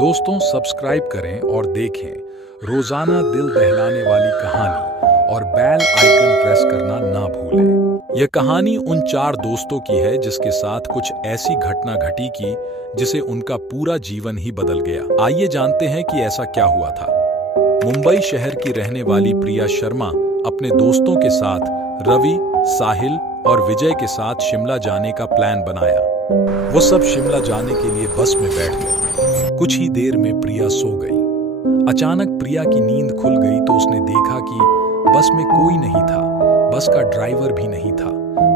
दोस्तों सब्सक्राइब करें और देखें रोजाना दिल दहलाने वाली कहानी और बेल आइकन प्रेस करना ना भूलें। यह कहानी उन 4 दोस्तों की है जिसके साथ कुछ ऐसी घटना घटी कि जिसे उनका पूरा जीवन ही बदल गया। आइए जानते हैं कि ऐसा क्या हुआ था। मुंबई शहर की रहने वाली प्रिया शर्मा अपने दोस्तों के साथ रवि, साहिल और विजय के साथ शिमला जाने का प्लान बनाया। वो सब शिमला जाने के लिए बस में बैठ गए। कुछ ही देर में प्रिया सो गई। अचानक प्रिया की नींद खुल गई तो उसने देखा कि बस में कोई नहीं था, बस का ड्राइवर भी नहीं था,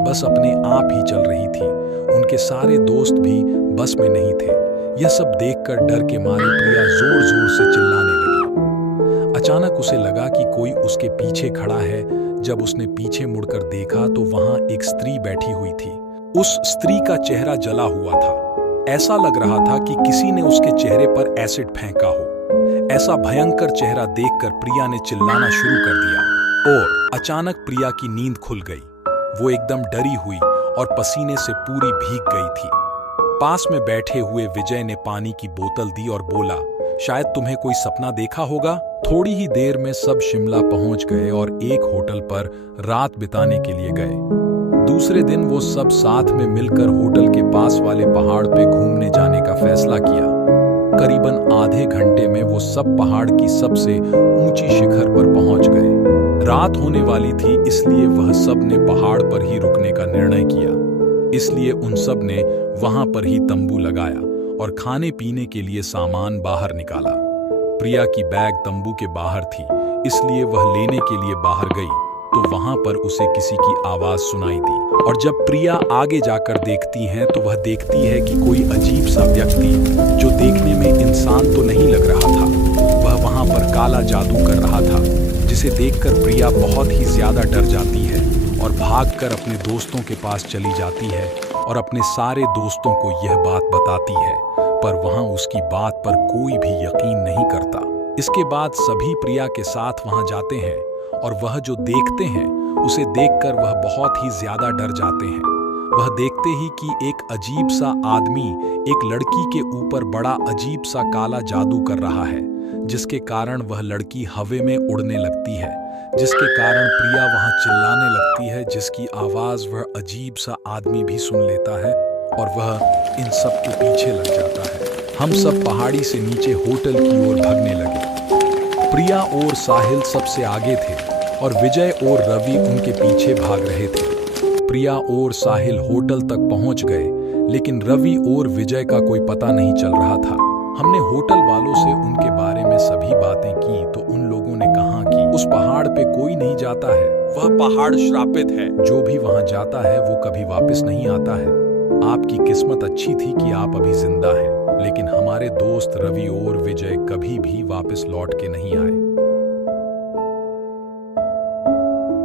बस अपने आप ही चल रही थी। उनके सारे दोस्त भी बस में नहीं थे। यह सब देखकर डर के मारे प्रिया जोर जोर से चिल्लाने लगी। अचानक उसे लगा कि कोई उसके पीछे खड़ा है। जब उसने पीछे मुड़कर देखा तो वहां एक स्त्री बैठी हुई थी। उस स्त्री का चेहरा जला हुआ था। ऐसा लग रहा था कि किसी ने उसके चेहरे पर एसिड फेंका हो। ऐसा भयंकर चेहरा देखकर प्रिया ने चिल्लाना शुरू कर दिया और अचानक प्रिया की नींद खुल गई। वो एकदम डरी हुई और पसीने से पूरी भीग गई थी। पास में बैठे हुए विजय ने पानी की बोतल दी और बोला, शायद तुम्हें कोई सपना देखा होगा। थोड़ी ही देर में सब शिमला पहुंच गए और एक होटल पर रात बिताने के लिए गए। दूसरे दिन वो सब साथ में मिलकर होटल के पास वाले पहाड़ पे घूमने जाने का फैसला किया। करीबन आधे घंटे में वो सब पहाड़ की सबसे ऊंची शिखर पर पहुंच गए। रात होने वाली थी, इसलिए वह सब ने पहाड़ पर ही रुकने का निर्णय किया। इसलिए उन सब ने वहां पर ही तंबू लगाया और खाने पीने के लिए सामान बाहर निकाला। प्रिया की बैग तंबू के बाहर थी, इसलिए वह लेने के लिए बाहर गई तो वहां पर उसे किसी की आवाज सुनाई दी। और जब प्रिया आगे जाकर देखती है तो वह देखती है कि कोई अजीब सा व्यक्ति, जो देखने में इंसान तो नहीं लग रहा था, वह वहां पर काला जादू कर रहा था, जिसे देखकर प्रिया बहुत ही ज्यादा डर जाती है और भागकर अपने दोस्तों के पास चली जाती है और अपने सारे दोस्तों को यह बात बताती है, पर वहां उसकी बात पर कोई भी यकीन नहीं करता। इसके बाद सभी प्रिया के साथ वहां जाते हैं और वह जो देखते हैं उसे देखकर वह बहुत ही ज्यादा डर जाते हैं। वह देखते ही कि एक अजीब सा आदमी एक लड़की के ऊपर बड़ा अजीब सा काला जादू कर रहा है, जिसके कारण वह लड़की हवा में उड़ने लगती है, जिसके कारण प्रिया वहां चिल्लाने लगती है, जिसकी आवाज वह अजीब सा आदमी भी सुन लेता है और वह इन सब के पीछे लग जाता है। हम सब पहाड़ी से नीचे होटल की ओर भागने लगे। प्रिया और साहिल सबसे आगे थे और विजय और रवि उनके पीछे भाग रहे थे। प्रिया और साहिल होटल तक पहुंच गए, लेकिन रवि और विजय का कोई पता नहीं चल रहा था। हमने होटल वालों से उनके बारे में सभी बातें की तो उन लोगों ने कहा कि उस पहाड़ पे कोई नहीं जाता है, वह पहाड़ श्रापित है। जो भी वहां जाता है वो कभी वापस नहीं आता है। आपकी किस्मत अच्छी थी कि आप अभी जिंदा हैं, लेकिन हमारे दोस्त रवि और विजय कभी भी वापस लौट के नहीं आए।